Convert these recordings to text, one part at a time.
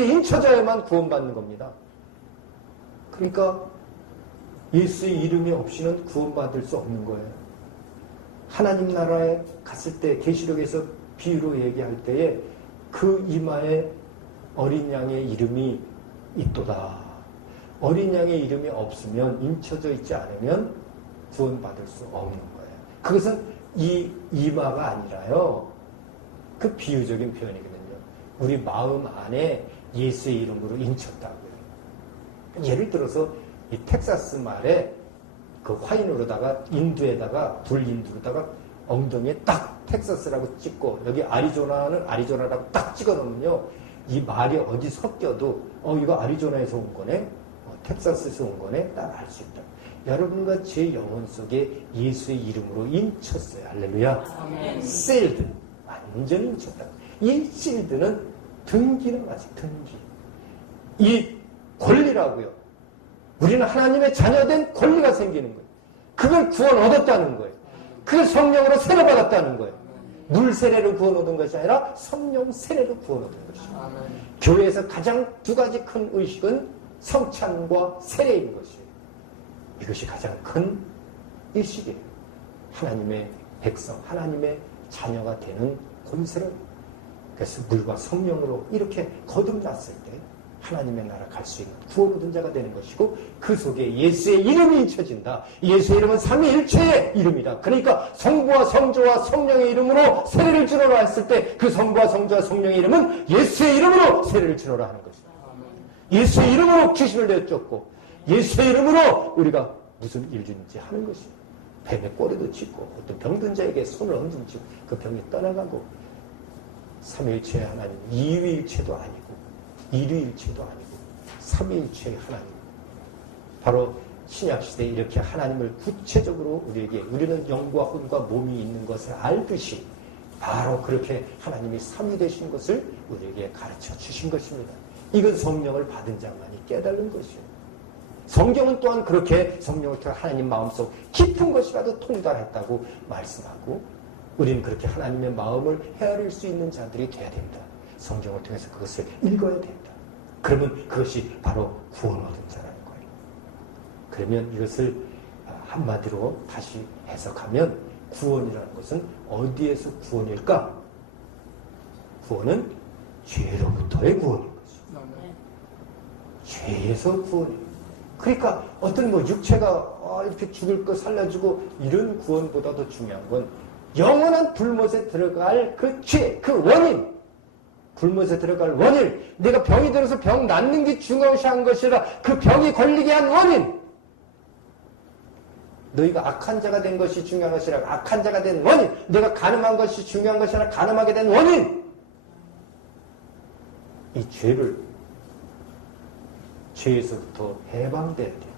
우리에게 인쳐져야만 구원받는 겁니다. 그러니까 예수의 이름이 없이는 구원받을 수 없는 거예요. 하나님 나라에 갔을 때 계시록에서 비유로 얘기할 때에 그 이마에 어린 양의 이름이 있도다. 어린 양의 이름이 없으면, 인쳐져 있지 않으면 구원받을 수 없는 거예요. 그것은 이 이마가 아니라요, 그 비유적인 표현이거든요. 우리 마음 안에 예수의 이름으로 인쳤다고요. 예를 들어서 이 텍사스 말에 그 화인으로다가 인두에다가 불인두로다가 엉덩이에 딱 텍사스라고 찍고 여기 아리조나는 아리조나라고 딱 찍어 놓으면요, 이 말이 어디 섞여도 이거 아리조나에서 온 거네, 텍사스에서 온 거네, 딱 알 수 있다. 여러분과 제 영혼 속에 예수의 이름으로 인쳤어요. 할렐루야. sealed, 완전히 인쳤다. 이 sealed는 등기는 맞아요. 등기. 이 권리라고요. 우리는 하나님의 자녀된 권리가 생기는 거예요. 그걸 구원 얻었다는 거예요. 그걸 성령으로 세례 받았다는 거예요. 물 세례로 구원 얻은 것이 아니라 성령 세례로 구원 얻은 것이에요. 교회에서 가장 두 가지 큰 의식은 성찬과 세례인 것이에요. 이것이 가장 큰 일식이에요. 하나님의 백성, 하나님의 자녀가 되는 권세를. 그래서 물과 성령으로 이렇게 거듭났을 때 하나님의 나라 갈 수 있는 구원 얻은 자가 되는 것이고, 그 속에 예수의 이름이 인쳐진다. 예수의 이름은 삼위일체의 이름이다. 그러니까 성부와 성조와 성령의 이름으로 세례를 주노라 했을 때 그 성부와 성조와 성령의 이름은 예수의 이름으로 세례를 주노라 하는 것이다. 예수의 이름으로 귀신을 내쫓고 예수의 이름으로 우리가 무슨 일든지 하는 것이에요. 뱀의 꼬리도 짚고 어떤 병든 자에게 손을 얹음치고 그 병이 떠나가고, 삼위일체의 하나님, 이위일체도 아니고 일위일체도 아니고 삼위일체의 하나님. 바로 신약시대에 이렇게 하나님을 구체적으로 우리는 영과 혼과 몸이 있는 것을 알듯이 바로 그렇게 하나님이 삼위 되신 것을 우리에게 가르쳐 주신 것입니다. 이건 성령을 받은 자만이 깨달은 것이에요. 성경은 또한 그렇게 성령을 통해 하나님 마음속 깊은 것이라도 통달했다고 말씀하고, 우리는 그렇게 하나님의 마음을 헤아릴 수 있는 자들이 돼야 된다. 성경을 통해서 그것을 읽어야 된다. 그러면 그것이 바로 구원 얻은 자라는 거예요. 그러면 이것을 한마디로 다시 해석하면 구원이라는 것은 어디에서 구원일까? 구원은 죄로부터의 구원인 것이죠. 죄에서 구원이에요. 그러니까 어떤 육체가 이렇게 죽을 거 살려주고 이런 구원보다도 중요한 건 영원한 불못에 들어갈 그 죄, 그 원인, 불못에 들어갈 원인, 내가 병이 들어서 병 낫는 게 중요한 것이라 그 병이 걸리게 한 원인, 너희가 악한 자가 된 것이 중요한 것이라 악한 자가 된 원인, 내가 가늠한 것이 중요한 것이 아니라 가늠하게 된 원인, 이 죄에서부터 해방돼야 돼요.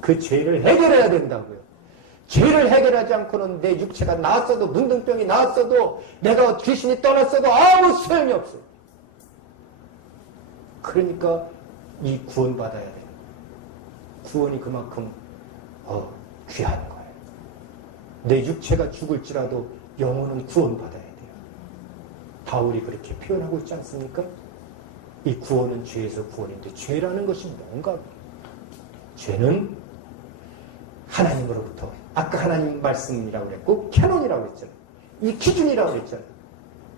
그 죄를 해결해야 된다고요. 죄를 해결하지 않고는 내 육체가 나았어도, 문둥병이 나았어도, 내가 귀신이 떠났어도 아무 소용이 없어요. 그러니까 이 구원받아야 돼요. 구원이 그만큼 귀한 거예요. 내 육체가 죽을지라도 영혼은 구원받아야 돼요. 바울이 그렇게 표현하고 있지 않습니까? 이 구원은 죄에서 구원인데, 죄라는 것이 뭔가? 죄는 하나님으로부터, 아까 하나님 말씀이라고 그랬고 캐논이라고 했잖아요. 이 기준이라고 그랬잖아요.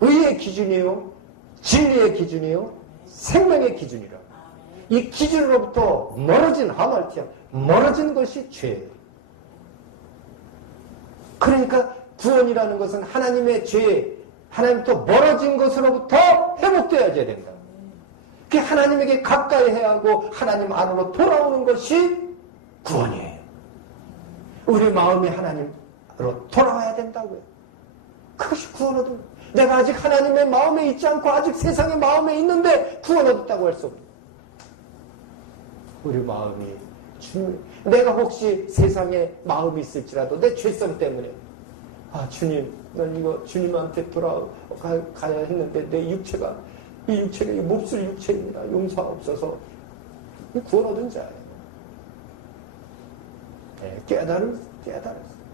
의의 기준이요, 진리의 기준이요, 생명의 기준이라고. 이 기준으로부터 멀어진, 하말티아, 멀어진 것이 죄예요. 그러니까 구원이라는 것은 하나님의 죄, 하나님부터 멀어진 것으로부터 회복되어야 된다. 그 하나님에게 가까이 해야 하고 하나님 안으로 돌아오는 것이 구원이에요. 우리 마음이 하나님으로 돌아와야 된다고요. 그것이 구원 얻은 거예요. 내가 아직 하나님의 마음에 있지 않고 아직 세상의 마음에 있는데 구원 얻었다고 할 수 없어요. 우리 마음이 주님, 내가 혹시 세상에 마음이 있을지라도 내 죄성 때문에 주님, 난 이거 주님한테 돌아가야 했는데 내 육체가 이 몹쓸 육체입니다. 용서하옵소서. 구원 얻은 자예요. 네, 깨달았어요.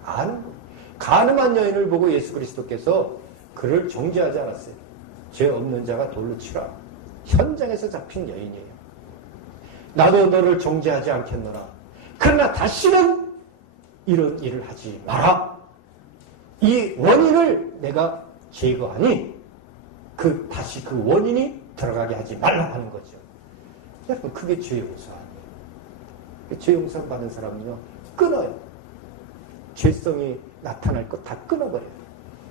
아는 거예요. 가늠한 여인을 보고 예수 그리스도께서 그를 정죄하지 않았어요. 죄 없는 자가 돌로 치라. 현장에서 잡힌 여인이에요. 나도 너를 정죄하지 않겠노라. 그러나 다시는 이런 일을 하지 마라. 이 원인을 내가 제거하니 다시 그 원인이 들어가게 하지 말라 하는 거죠. 여러분, 그게 죄 용서 아니에요. 죄 용서 받은 사람은요, 끊어요. 죄성이 나타날 거 다 끊어버려요.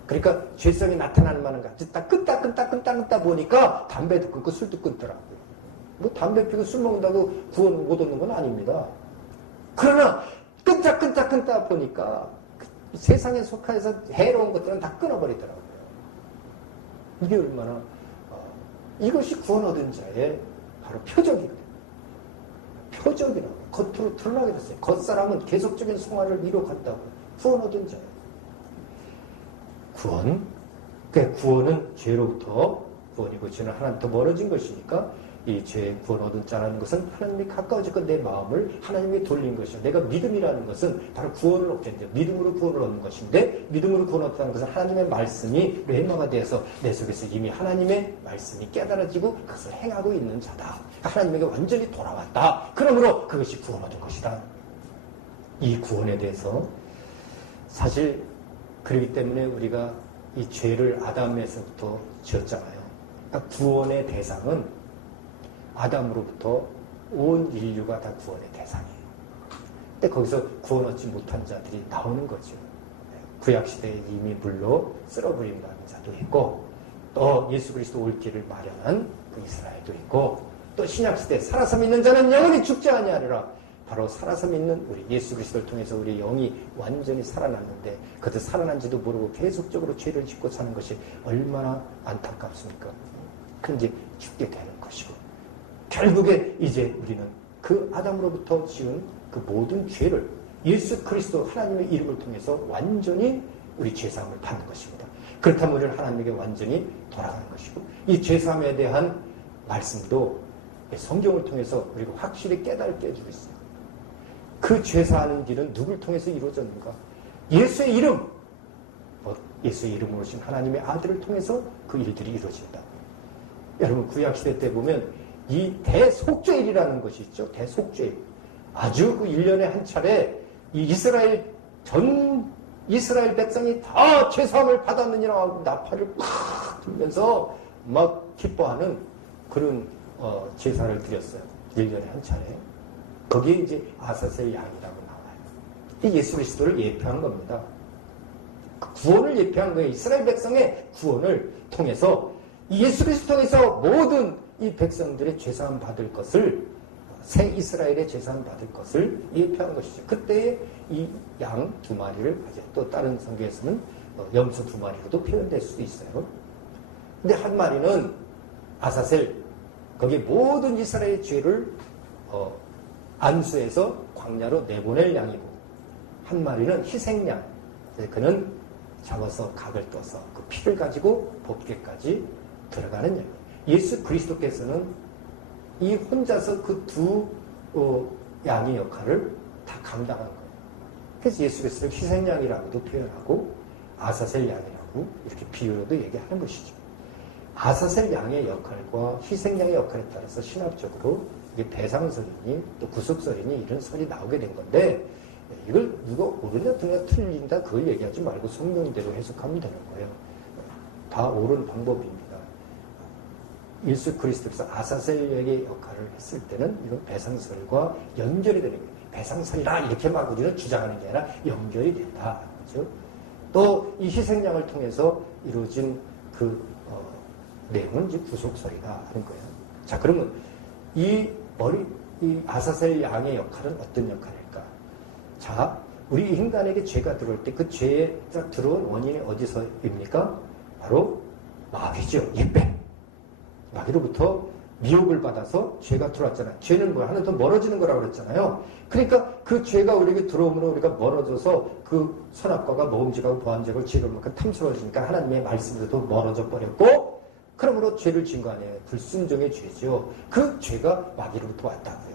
그러니까 죄성이 나타나는 만한 같이 딱 끊다 보니까 담배도 끊고 술도 끊더라고요. 뭐 담배 피고 술 먹는다고 구원 못 얻는 건 아닙니다. 그러나 끊다 보니까 세상에 속해서 해로운 것들은 다 끊어버리더라고요. 이게 얼마나 이것이 구원 얻은 자의 바로 표적이거든요. 표적이라고 겉으로 드러나게 됐어요. 겉사람은 계속적인 생활을 이뤄갔다고. 구원 얻은 자예요. 구원은 죄로부터 구원이고 죄는 하나님부터 멀어진 것이니까 이 죄 구원 얻은 자라는 것은 하나님이 가까워지고 내 마음을 하나님이 돌린 것이요. 내가 믿음이라는 것은 바로 구원을 얻게 돼요. 믿음으로 구원을 얻는 것인데 믿음으로 구원 얻다는 것은 하나님의 말씀이 레마가 되어서 내 속에서 이미 하나님의 말씀이 깨달아지고 그것을 행하고 있는 자다. 하나님에게 완전히 돌아왔다. 그러므로 그것이 구원 얻은 것이다. 이 구원에 대해서 사실 그렇기 때문에 우리가 이 죄를 아담에서부터 지었잖아요. 그러니까 구원의 대상은 아담으로부터 온 인류가 다 구원의 대상이에요. 근데 거기서 구원 얻지 못한 자들이 나오는 거죠. 구약시대에 이미 물로 쓸어버린다는 자도 있고, 또 예수 그리스도 올 길을 마련한 그 이스라엘도 있고, 또 신약시대에 살아서 믿는 자는 영원히 죽지 아니하리라. 바로 살아서 믿는 우리 예수 그리스도를 통해서 우리 영이 완전히 살아났는데 그것도 살아난지도 모르고 계속적으로 죄를 짓고 사는 것이 얼마나 안타깝습니까? 그런데 죽게 되는 것이고, 결국에 이제 우리는 그 아담으로부터 지은 그 모든 죄를 예수 그리스도 하나님의 이름을 통해서 완전히 우리 죄사함을 받는 것입니다. 그렇다면 우리는 하나님에게 완전히 돌아가는 것이고, 이 죄사함에 대한 말씀도 성경을 통해서 우리가 확실히 깨닫게 해주고 있어요. 그 죄사하는 길은 누굴 통해서 이루어졌는가? 예수의 이름, 예수의 이름으로 오신 하나님의 아들을 통해서 그 일들이 이루어진다. 여러분, 구약시대 때 보면 이 대속죄일이라는 것이 있죠. 대속죄일. 아주 그 1년에 한 차례 이 전 이스라엘 백성이 다 죄사함을 받았느니라 하고 나팔을 팍 들면서 막 기뻐하는 그런 제사를 드렸어요. 1년에 한 차례. 거기에 이제 아사셀 양이라고 나와요. 이 예수 그리스도를 예표한 겁니다. 구원을 예표한 거예요. 이스라엘 백성의 구원을 통해서 예수 그리스도 통해서 모든 이 백성들의 죄사함 받을 것을, 새 이스라엘의 죄사함 받을 것을 예표한 것이죠. 그때의 이 양 2마리를 또 다른 성경에서는 염소 2마리로도 표현될 수도 있어요. 근데 한 마리는 아사셀, 거기 모든 이스라엘의 죄를 안수해서 광야로 내보낼 양이고, 한 마리는 희생양. 그는 잡아서 각을 떠서 그 피를 가지고 법궤까지 들어가는 양이에요. 예수 그리스도께서는 이 혼자서 그 두 양의 역할을 다 감당한 거예요. 그래서 예수 그리스도를 희생양이라고도 표현하고 아사셀 양이라고 이렇게 비유로도 얘기하는 것이죠. 아사셀 양의 역할과 희생양의 역할에 따라서 신학적으로 이게 배상설이니 또 구속설이니 이런 설이 나오게 된 건데, 이걸 누가 옳으냐 틀린다 그걸 얘기하지 말고 성경대로 해석하면 되는 거예요. 다 옳은 방법입니다. 예수 그리스도께서 아사셀에게 역할을 했을 때는 이건 배상설과 연결이 되는 거예요. 배상설이라 이렇게 막 우리는 주장하는 게 아니라 연결이 된다. 그렇죠? 또 이 희생양을 통해서 이루어진 그 내용은 이제 구속설이다 하는 거예요. 자, 그러면 이 아사셀 양의 역할은 어떤 역할일까? 자, 우리 인간에게 죄가 들어올 때 그 죄가 들어온 원인이 어디서입니까? 바로 마귀죠. 예배. 마귀로부터 미혹을 받아서 죄가 들어왔잖아요. 죄는 뭐야? 하나 더 멀어지는 거라고 그랬잖아요. 그러니까 그 죄가 우리에게 들어오면 우리가 멀어져서 그 선악과가 모험죄하고 보암죄고 죄를 만큼 탐스러워지니까 하나님의 말씀으로도 멀어져 버렸고, 그러므로 죄를 지은 거 아니에요. 불순종의 죄죠. 그 죄가 마귀로부터 왔다고요.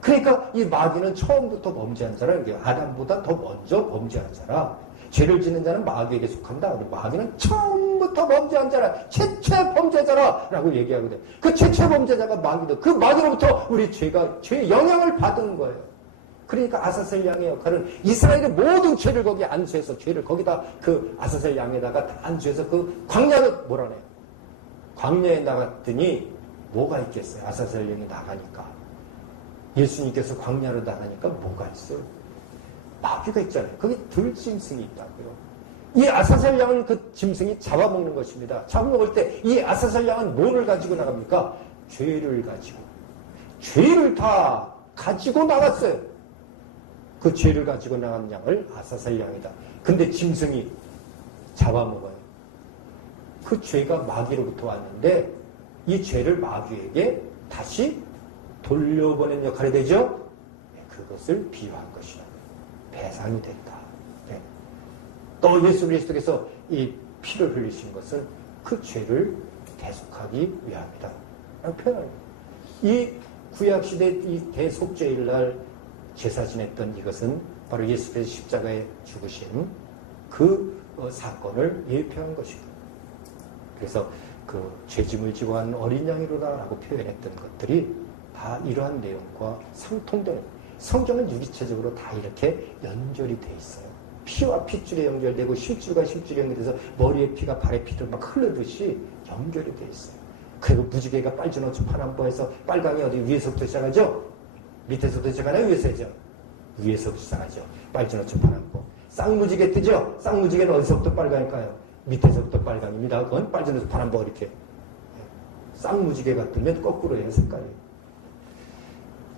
그러니까 이 마귀는 처음부터 범죄한 자라, 아담보다 더 먼저 범죄한 자라, 죄를 짓는 자는 마귀에게 속한다. 마귀는 처음부터 마귀로부터 범죄한 자라, 최초의 범죄자라 라고 얘기하거든요. 그 최초의 범죄자가 마귀도, 그 마귀로부터 우리 죄의 영향을 받은 거예요. 그러니까 아사셀 양의 역할은 이스라엘의 모든 죄를 거기에 안수해서, 죄를 거기다 그 아사셀 양에다가 다 안수해서 그 광야를 몰아내요. 광야에 나갔더니 뭐가 있겠어요? 아사셀 양이 나가니까. 예수님께서 광야로 나가니까 뭐가 있어요? 마귀가 있잖아요. 거기 들짐승이 있다고요. 이 아사셀 양을 그 짐승이 잡아먹는 것입니다. 잡아먹을 때 이 아사셀 양은 뭐를 가지고 나갑니까? 죄를 가지고. 죄를 다 가지고 나갔어요. 그 죄를 가지고 나간 양을 아사셀 양이다. 근데 짐승이 잡아먹어요. 그 죄가 마귀로부터 왔는데 이 죄를 마귀에게 다시 돌려보낸 역할이 되죠. 그것을 비유한 것이다. 배상이 된다. 네. 또 예수 그리스도께서 이 피를 흘리신 것은 그 죄를 대속하기 위함이다. 라고 표현합니다. 이 구약시대 이 대속죄일날 제사 지냈던 이것은 바로 예수께서 십자가에 죽으신 그 사건을 예표한 것입니다. 그래서 그 죄짐을 지고 한 어린 양이로다라고 표현했던 것들이 다 이러한 내용과 상통되는, 성경은 유기체적으로 다 이렇게 연결이 돼 있어요. 피와 핏줄에 연결되고 심줄과 심줄이 연결돼서 머리에 피가 발에 피도 막 흐르듯이 연결이 돼 있어요. 그리고 무지개가 빨주노초 파남보에서 빨강이 어디 위에서부터 시작하죠? 밑에서부터 시작하나요? 위에서죠? 위에서부터 시작하죠. 빨주노초 파남보. 쌍무지개 뜨죠? 쌍무지개는 어디서부터 빨강일까요? 밑에서부터 빨강입니다. 그건 빨주노초 파남보 이렇게. 쌍무지개가 뜨면 거꾸로예요, 색깔이.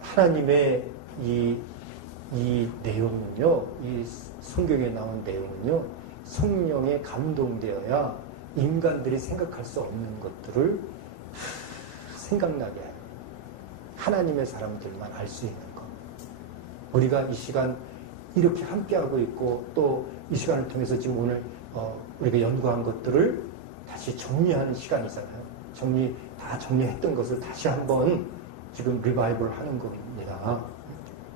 하나님의 이 내용은요, 이 성경에 나온 내용은요, 성령에 감동되어야 인간들이 생각할 수 없는 것들을 생각나게 해요. 하나님의 사람들만 알 수 있는 것. 우리가 이 시간 이렇게 함께하고 있고 또 이 시간을 통해서 지금 오늘 우리가 연구한 것들을 다시 정리하는 시간이잖아요. 다 정리했던 것을 다시 한번 지금 리바이벌 하는 겁니다.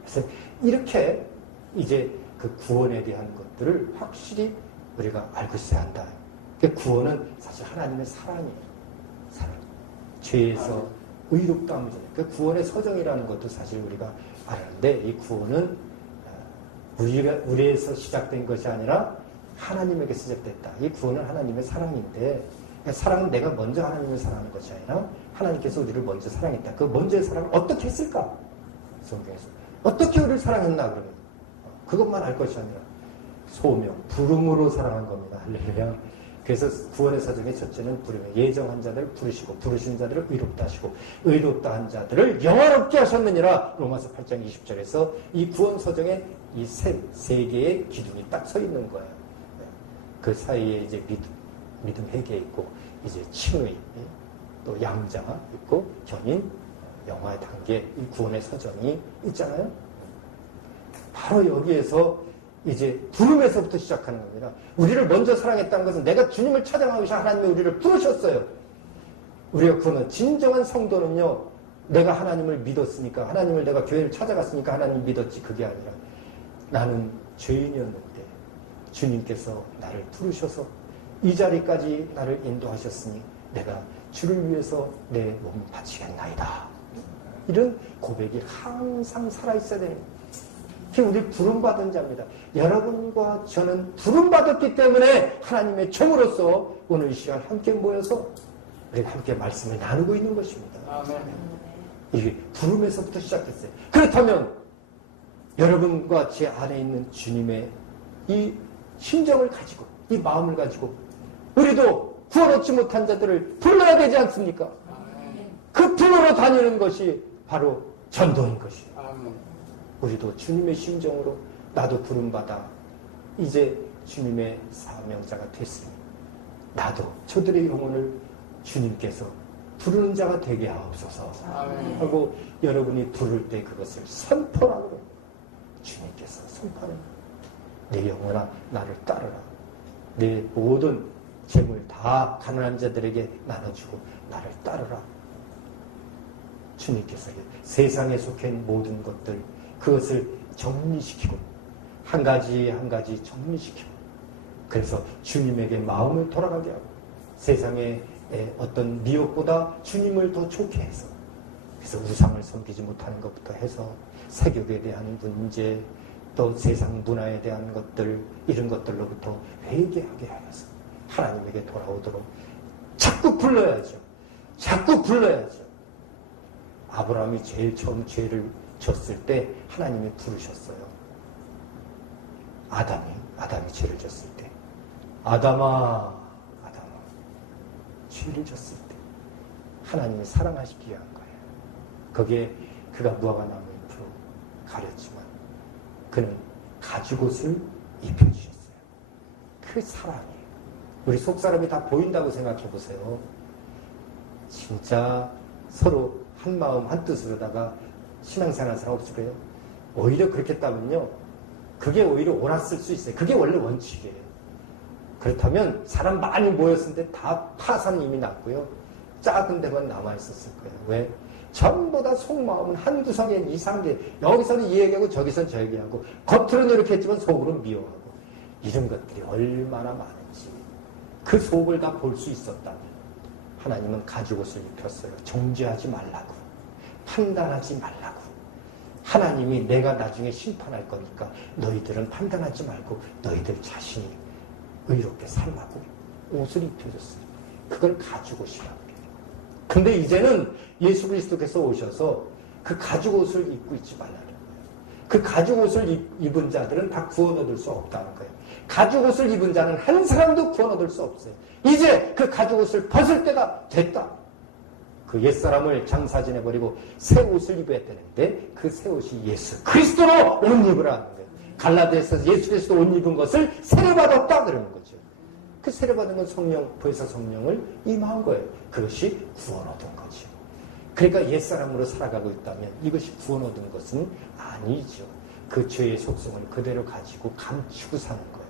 그래서 이렇게 이제 그 구원에 대한 것들을 확실히 우리가 알고 있어야 한다. 구원은 사실 하나님의 사랑이에요. 사랑. 죄에서 의롭다함을 주는. 그 구원의 서정이라는 것도 사실 우리가 알았는데 이 구원은 우리에서 시작된 것이 아니라 하나님에게 시작됐다. 이 구원은 하나님의 사랑인데 사랑은 내가 먼저 하나님을 사랑하는 것이 아니라 하나님께서 우리를 먼저 사랑했다. 그 먼저의 사랑을 어떻게 했을까? 성경에서. 어떻게 우리를 사랑했나 그러면 그것만 알 것이 아니라 소명, 부름으로 사랑한 겁니다. 할렐루야. 그래서 구원의 사정의 첫째는 부름에 예정한 자들을 부르시고 부르신 자들을 의롭다 하시고 의롭다 한 자들을 영화롭게 하셨느니라. 로마서 8장 20절에서 이 구원 서정에 이 세 개의 기둥이 딱 서 있는 거예요. 그 사이에 이제 믿음 회개 있고 이제 칭의 또 양자가 있고 견인 영화의 단계 이 구원의 서정이 있잖아요. 바로 여기에서 이제 부름에서부터 시작하는 겁니다. 우리를 먼저 사랑했다는 것은 내가 주님을 찾아가기 위해서 하나님이 우리를 부르셨어요. 우리가 구원은 진정한 성도는요. 내가 하나님을 믿었으니까 하나님을 내가 교회를 찾아갔으니까 하나님 믿었지 그게 아니라 나는 죄인이었는데 주님께서 나를 부르셔서 이 자리까지 나를 인도하셨으니 내가 주를 위해서 내 몸 바치겠나이다. 이런 고백이 항상 살아있어야 됩니다. 그게 우리 부름받은 자입니다. 여러분과 저는 부름받았기 때문에 하나님의 종으로서 오늘 이 시간 함께 모여서 우리가 함께 말씀을 나누고 있는 것입니다. 아멘. 이게 부름에서부터 시작했어요. 그렇다면 여러분과 제 안에 있는 주님의 이 심정을 가지고 이 마음을 가지고 우리도 구원 얻지 못한 자들을 불러야 되지 않습니까? 그 불러러 다니는 것이 바로 전도인 것이에요. 우리도 주님의 심정으로 나도 부름받아 이제 주님의 사명자가 됐으니 나도 저들의 영혼을 주님께서 부르는 자가 되게 하옵소서 하고 여러분이 부를 때 그것을 선포하고 주님께서 선포하는 내 영혼아 나를 따르라. 내 모든 재물 다 가난한 자들에게 나눠주고 나를 따르라. 주님께서 세상에 속한 모든 것들 그것을 정리시키고 한 가지 한 가지 정리시키고 그래서 주님에게 마음을 돌아가게 하고 세상의 어떤 미혹보다 주님을 더 좋게 해서, 그래서 우상을 섬기지 못하는 것부터 해서 세격에 대한 문제, 또 세상 문화에 대한 것들, 이런 것들로부터 회개하게 하여서 하나님에게 돌아오도록 자꾸 불러야죠. 자꾸 불러야죠. 아브라함이 제일 처음 죄를 졌을 때 하나님이 부르셨어요. 아담이 죄를 졌을 때, 아담아, 죄를 졌을 때 하나님이 사랑하시기 위한 거예요. 거기에 그가 무화과나무 잎으로 가렸지만 그는 가죽옷을 입혀주셨어요. 그 사랑이에요. 우리 속사람이 다 보인다고 생각해 보세요. 진짜 서로 한 마음 한 뜻으로다가 신앙생활 하는 사람 없을까요? 오히려 그렇게 따면요, 그게 오히려 옳았을 수 있어요. 그게 원래 원칙이에요. 그렇다면 사람 많이 모였을 때 다 파산이 이미 났고요, 작은 데만 남아있었을 거예요. 왜? 전부 다 속마음은 한 구석에 이상하게, 여기서는 이 얘기하고 저기서는 저 얘기하고, 겉으로는 이렇게 했지만 속으로는 미워하고, 이런 것들이 얼마나 많은지 그 속을 다 볼 수 있었다면 하나님은 가죽옷을 입혔어요. 정죄하지 말라고, 판단하지 말라고. 하나님이 내가 나중에 심판할 거니까 너희들은 판단하지 말고 너희들 자신이 의롭게 살라고 옷을 입혀줬어요. 그걸 가죽옷이라고 해요. 근데 이제는 예수 그리스도께서 오셔서 그 가죽옷을 입고 있지 말라는 거예요. 그 가죽옷을 입은 자들은 다 구원 얻을 수 없다는 거예요. 가죽옷을 입은 자는 한 사람도 구원 얻을 수 없어요. 이제 그 가죽옷을 벗을 때가 됐다. 그 옛사람을 장사지내버리고 새 옷을 입어야 되는데 그 새 옷이 예수 그리스도로 옷 입으라는 거예요. 갈라디아서 예수 그리스도 옷 입은 것을 세례받았다 그러는 거죠. 그 세례받은 건 성령, 보혜사 성령을 임한 거예요. 그것이 구원 얻은 거죠. 그러니까 옛사람으로 살아가고 있다면 이것이 구원 얻은 것은 아니죠. 그 죄의 속성을 그대로 가지고 감추고 사는 거예요.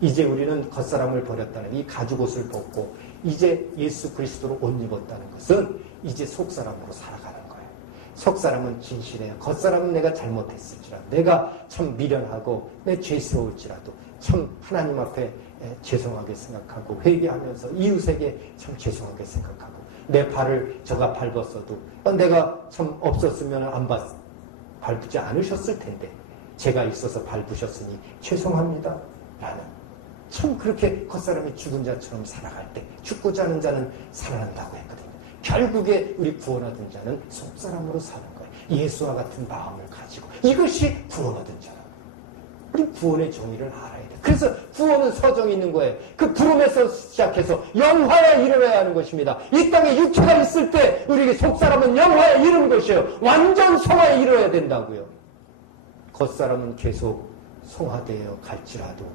이제 우리는 겉사람을 버렸다는 이 가죽옷을 벗고 이제 예수 그리스도로 옷 입었다는 것은 이제 속사람으로 살아가는 거예요. 속사람은 진실해요. 겉사람은 내가 잘못했을지라도, 내가 참 미련하고 내 죄스러울지라도 참 하나님 앞에 죄송하게 생각하고 회개하면서 이웃에게 참 죄송하게 생각하고, 내 발을 저가 밟았어도 내가 참 없었으면 밟지 않으셨을 텐데 제가 있어서 밟으셨으니 죄송합니다 라는, 참 그렇게 겉사람이 죽은 자처럼 살아갈 때 죽고자 하는 자는 살아난다고 했거든요. 결국에 우리 구원 얻은 자는 속사람으로 사는 거예요. 예수와 같은 마음을 가지고. 이것이 구원 얻은 자라고. 우리 구원의 정의를 알아야 돼. 그래서 구원은 서정이 있는 거예요. 그 부름에서 시작해서 영화에 이르러야 하는 것입니다. 이 땅에 육체가 있을 때 우리에게 속사람은 영화에 이르는 것이에요. 완전 성화에 이르러야 된다고요. 겉사람은 계속 성화되어 갈지라도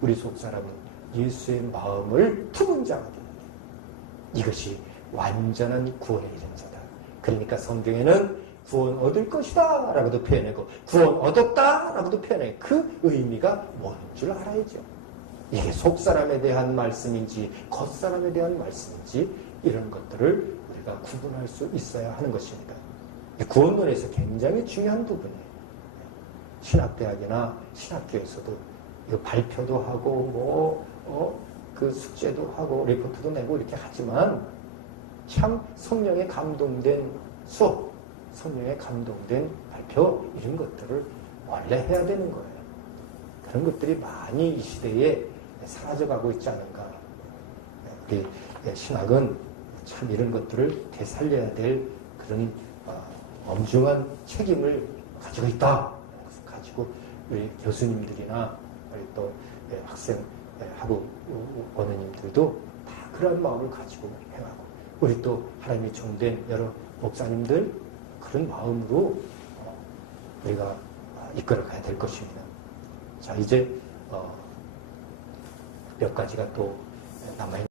우리 속사람은 예수의 마음을 품은 자가 됩니다. 이것이 완전한 구원에 이른 자다. 그러니까 성경에는 구원 얻을 것이다 라고도 표현하고 구원 얻었다 라고도 표현해요. 그 의미가 뭔 줄 알아야죠. 이게 속사람에 대한 말씀인지 겉사람에 대한 말씀인지 이런 것들을 우리가 구분할 수 있어야 하는 것입니다. 구원론에서 굉장히 중요한 부분이에요. 신학대학이나 신학교에서도 발표도 하고 그 숙제도 하고 리포트도 내고 이렇게 하지만 참 성령에 감동된 수업, 성령에 감동된 발표, 이런 것들을 원래 해야 되는 거예요. 그런 것들이 많이 이 시대에 사라져가고 있지 않은가. 우리 신학은 참 이런 것들을 되살려야 될 그런 엄중한 책임을 가지고 있다. 가지고 우리 교수님들이나 우리 또 학생하고 원우님들도 다 그런 마음을 가지고 해가고, 우리 또 하나님이 종된 여러 목사님들 그런 마음으로 우리가 이끌어가야 될 것입니다. 자, 이제 몇 가지가 또 남아있는